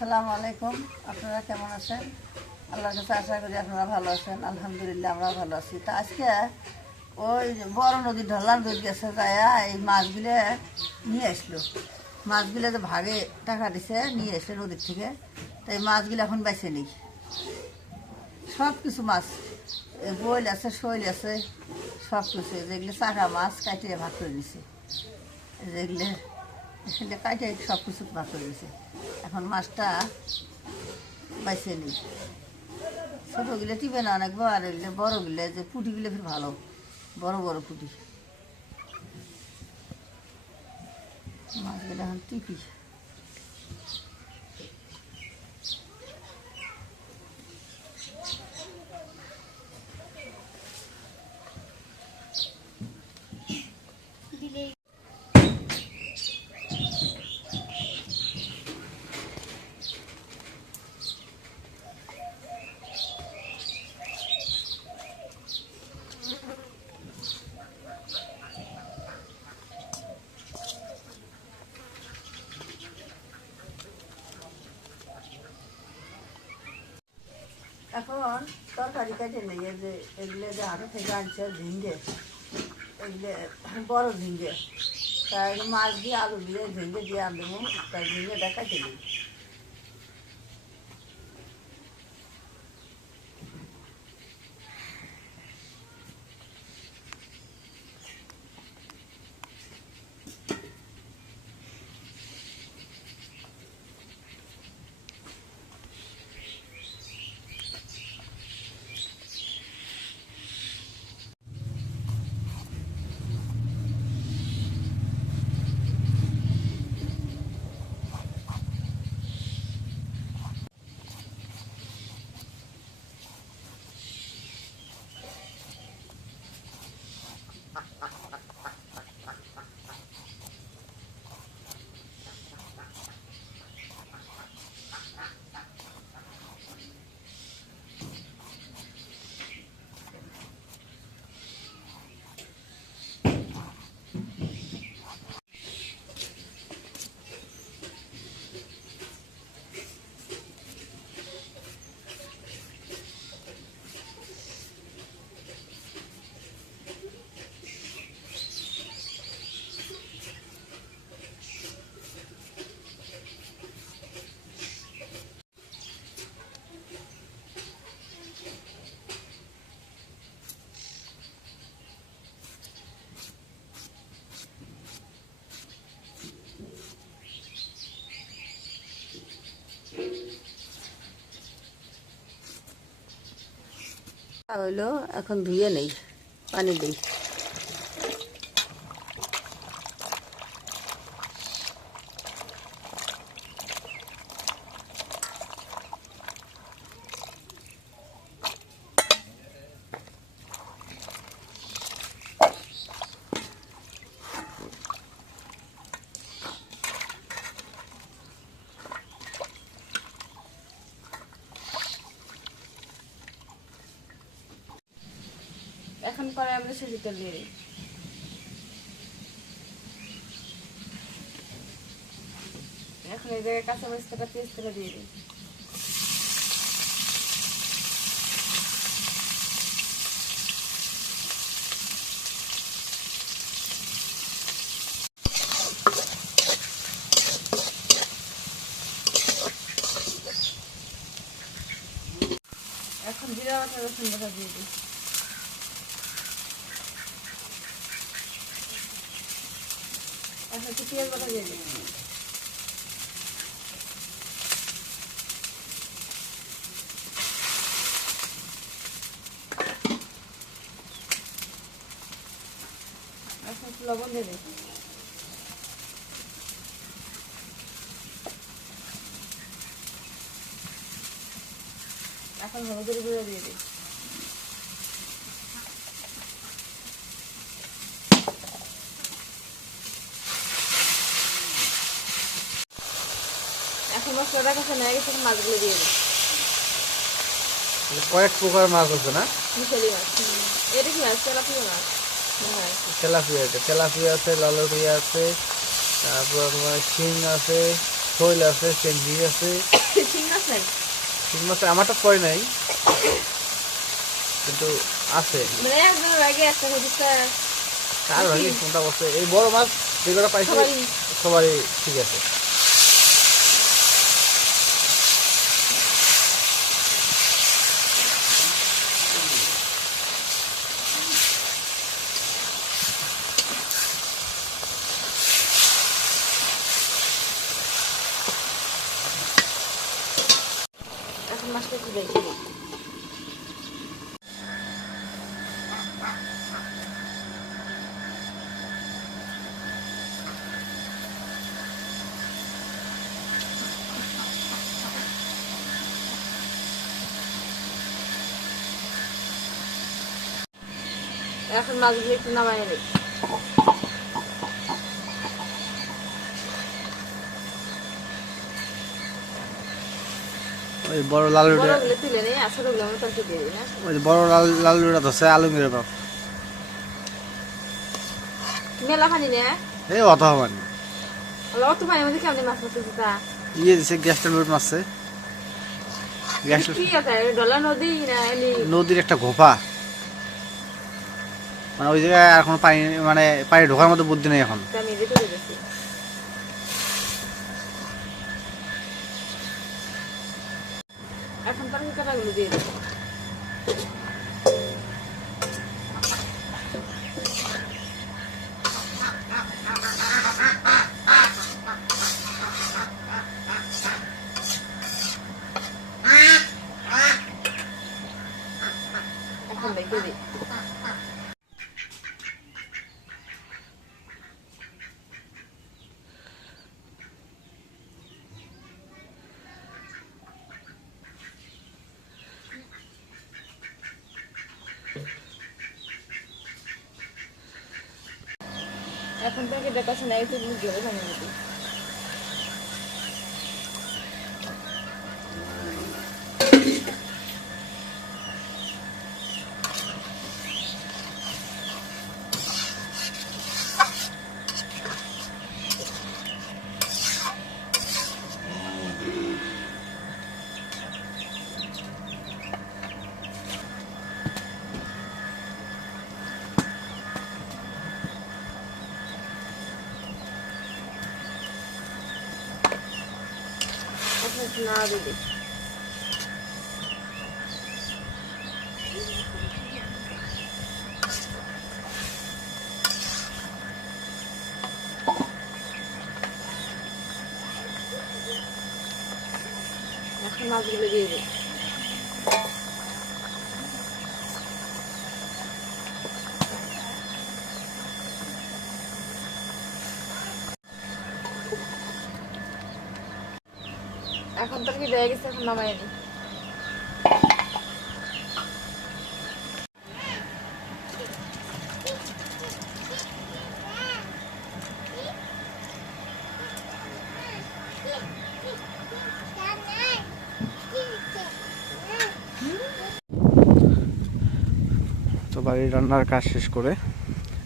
আসসালামু আলাইকুম। আপনারা কেমন আছেন? আল্লাহর কাছে আশা করি আপনারা ভালো আছেন। আলহামদুলিল্লাহ আমরা ভালো আছি। তা আজকে ওই বড় নদীর ঢলান দুধ গেছে যায়া এই মাছগুলো নিয়ে আসলো। মাছগুলো যে ভাগে টাকা দিছে নিয়ে এসে নদীর থেকে, তাই মাছগুলো এখন বেছে নিই। সব কিছু মাছ, বইল আছে, শৈল আছে, সব কিছু যেগুলো চাকা মাছ কাটিয়ে ভাগ করে দিছে, যেগুলো এখানে কাটিয়ে সব কিছু ভাগ করে দিছে। এখন মাছটা বাইছে নিই। ছোটোগুলো টিপে না অনেক বড়, এগুলো বড়গুলো যে পুঁটিগুলো ফের ভালো, বড় বড় পুঁটি। মাছগুলো এখন টিপি। এখন তরকারি কেটে নেই, যে এগুলো যে হাটে থেকে আনছে ঝিঙ্গে, এগুলো বড় ঝিঙ্গে, তাই মাছ দিয়ে আলু দিয়ে ঝিঙ্গে দিয়ে আনবো, তাই ঝিঙ্গেটা কেটে নিই। হইলো, এখন ধুয়ে নেই, পানি দিই। এখন পরে আমরা সরিষার তেল দিয়ে দিই। এখন এই জায়গায় কাঁচা মরিচটা পেস্ট করে দিয়ে দিই। এখন জিরা বাটা রসুন বাটা দিয়ে দিই। এখন একটু পেঁয়াজ বাটা দিয়ে দিই। এখন একটু লবণ দিয়ে দিই। এখন হলুদের গুঁড়ো দিয়ে দিই। এখন মশলাটা কাছে নিয়ে গেছে, মাছগুলো দিয়ে দিই। কয়েক প্রকার মাছ আছে না? মিশালি মাছ, এটা কি মাছ? তেলাপিয়া মাছ। হ্যাঁ, তেলাপিয়া আছে, লালুটিয়া আছে, তারপর তোমার শিং আছে, শৈল আছে, চেংড়ি আছে, ঠিক আছে শিং মাছ আমারটা পড়ে নাই, কিন্তু আছে। মানে একদম আগে একটা হচ্ছে কার ভাগে কোনটা বসে? এই বড় মাছ যেগুলো পাইছি সবারই ঠিক আছে। এখন মাছটা একটু দেখি এখন মাছগুলো একটু নামাই নেই। ওই বড় লাল বড়গুলো তুলে নেই, আর ছোটগুলো আমি তরকারি দিয়ে দিই না। ওই বড় লাল লুড়া ধরছে আলু মেরে বাপ। মেলা পানি নে এই অত হবানি অত পানির মধ্যে কেমনি মাছ মারতেছে তা ইয়ে দিছে, গ্যাসটা লুট মারছে। গ্যাস কি আছে ডলা নদী না এলি নদীর একটা ঘোপা, মানে ওই জায়গায় এখন পানি, মানে পানি ঢোকার মতো বুদ্ধি নেই এখন। আমি রেখে দিয়েছি। এখন তরকারি কাটাগুলো দিয়ে দেবো। এখন দেখে দিই এখন থেকে দেখাচ্ছে না একটু জোরে পানি দিতে। এখন একটু নাড়া দিয়ে দিই। এখন মাছগুলো দিয়ে দিই। এখন তো কি দেয়া গেছে, এখন নামাই নি। তো বাড়ির রান্নার কাজ শেষ করে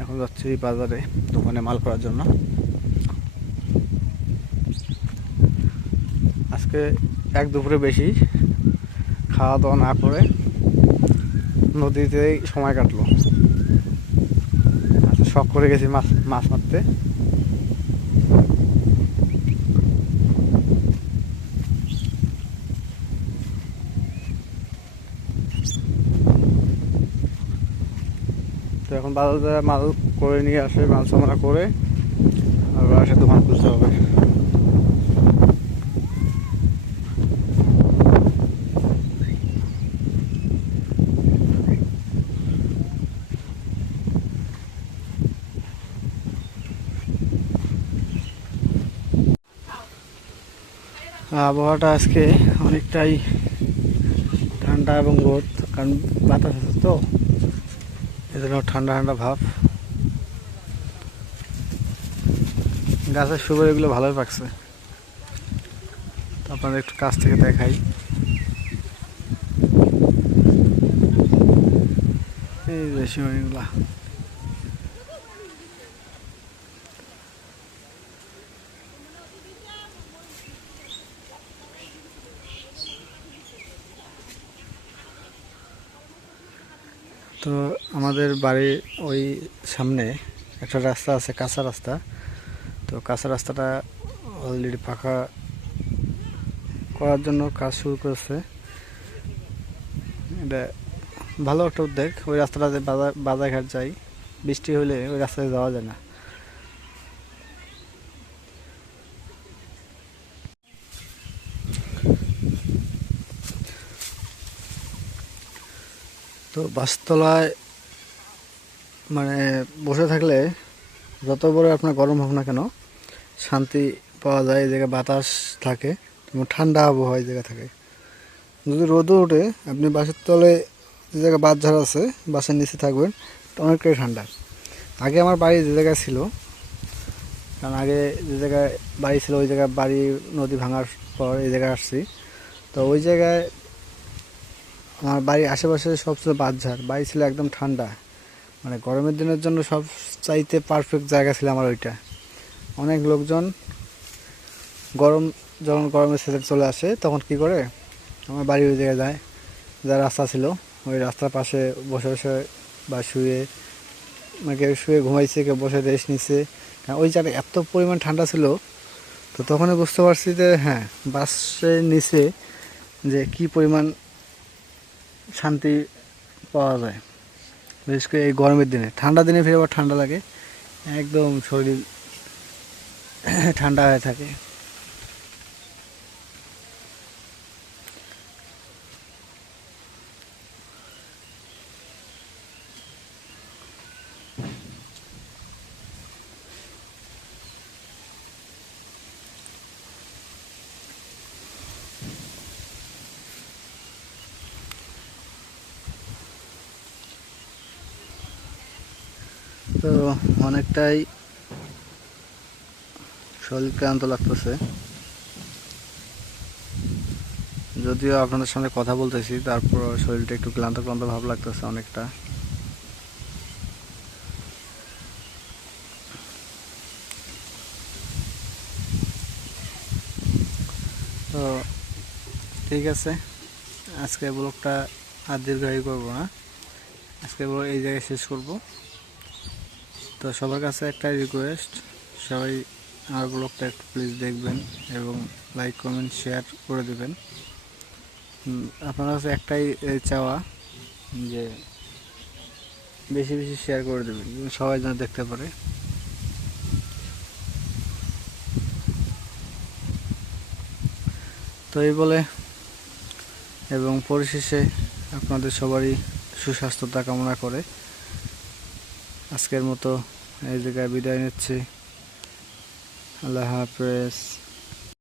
এখন যাচ্ছি বাজারে দোকানে মাল করার জন্য। আজকে এক দুপুরে বেশি খাওয়া দাওয়া না করে নদীতেই সময় কাটলো। আচ্ছা, শখ করে গেছি মাছ মারতে। তো এখন বাজারে মাল করে নিয়ে আসে, মাল সামনা করে আর আসে দোকান খুলতে হবে। আবহাওয়াটা আজকে অনেকটাই ঠান্ডা এবং রোদ, কারণ বাতাস আছে তো, এজন্য ঠান্ডা ঠান্ডা ভাব। গাছের সুগার এগুলো ভালোই পাকছে, আপনাদের একটু কাছ থেকে দেখাই। এই যে শিমারিগুলা তো আমাদের বাড়ির ওই সামনে একটা রাস্তা আছে, কাঁচা রাস্তা। তো কাঁচা রাস্তাটা অলরেডি পাকা করার জন্য কাজ শুরু করেছে। এটা ভালো একটা উদ্যোগ। ওই রাস্তাটাতে বাজারঘাট যাই, বৃষ্টি হলে ওই রাস্তায় যাওয়া যায় না। তো বাসতলায় মানে বসে থাকলে যত বড় আপনার গরম হোক না কেন, শান্তি পাওয়া যায়। এই জায়গায় বাতাস থাকে এবং ঠান্ডা আবহাওয়া এই জায়গা থাকে। যদি রোদও ওঠে, আপনি বাসের তলে যে জায়গায় বাসঝাড় আছে, বাসের নিচে থাকবেন, অনেকটাই ঠান্ডা। আগে আমার বাড়ি যে জায়গায় ছিল, কারণ আগে যে জায়গায় বাড়ি ছিল ওই জায়গায় বাড়ি নদী ভাঙার পর এই জায়গায় আসছি। তো ওই জায়গায় আমার বাড়ির আশেপাশে সব ছিল বাসঝাড়, বাড়ি ছিল একদম ঠান্ডা। মানে গরমের দিনের জন্য সব চাইতে পারফেক্ট জায়গা ছিল আমার ওইটা। অনেক লোকজন যখন গরমের সিজন চলে আসে তখন কি করে, আমার বাড়ি ওই জায়গায় যায়। যা রাস্তা ছিল ওই রাস্তার পাশে বসে বসে বা শুয়ে, মানে কেউ শুয়ে ঘুমাইছে, কেউ বসে রেস্ট নিচ্ছে। কারণ ওই জায়গাটা এত পরিমাণ ঠান্ডা ছিল। তো তখনই বুঝতে পারছি যে হ্যাঁ, বাসের নিচে যে কি পরিমাণ শান্তি পাওয়া যায়। বিশেষ করে এই গরমের দিনে। ঠান্ডা দিনে ফিরে আবার ঠান্ডা লাগে, একদম শরীর ঠান্ডা হয়ে থাকে। তো অনেকটাই শরীর ক্লান্ত লাগতেছে। যদিও আপনাদের সামনে কথা বলতেছি, তারপর শরীরটা একটু ক্লান্ত ক্লান্ত ভাব লাগতেছে অনেকটা। তো ঠিক আছে, আজকে ব্লগটা আর দীর্ঘায়ু করবো না, আজকে ব্লগ এই জায়গায় শেষ করব। তো সবার কাছে একটাই রিকোয়েস্ট, সবাই আমার ব্লগটা একটু প্লিজ দেখবেন এবং লাইক কমেন্ট শেয়ার করে দেবেন। আপনার কাছে একটাই চাওয়া যে বেশি বেশি শেয়ার করে দেবেন, সবাই যেন দেখতে পারে। তো এই বলে এবং পরিশেষে আপনাদের সবারই সুস্বাস্থ্যতা কামনা করে আজকের মতো এই জায়গায় বিদায় নিচ্ছি। আল্লাহ হাফেজ।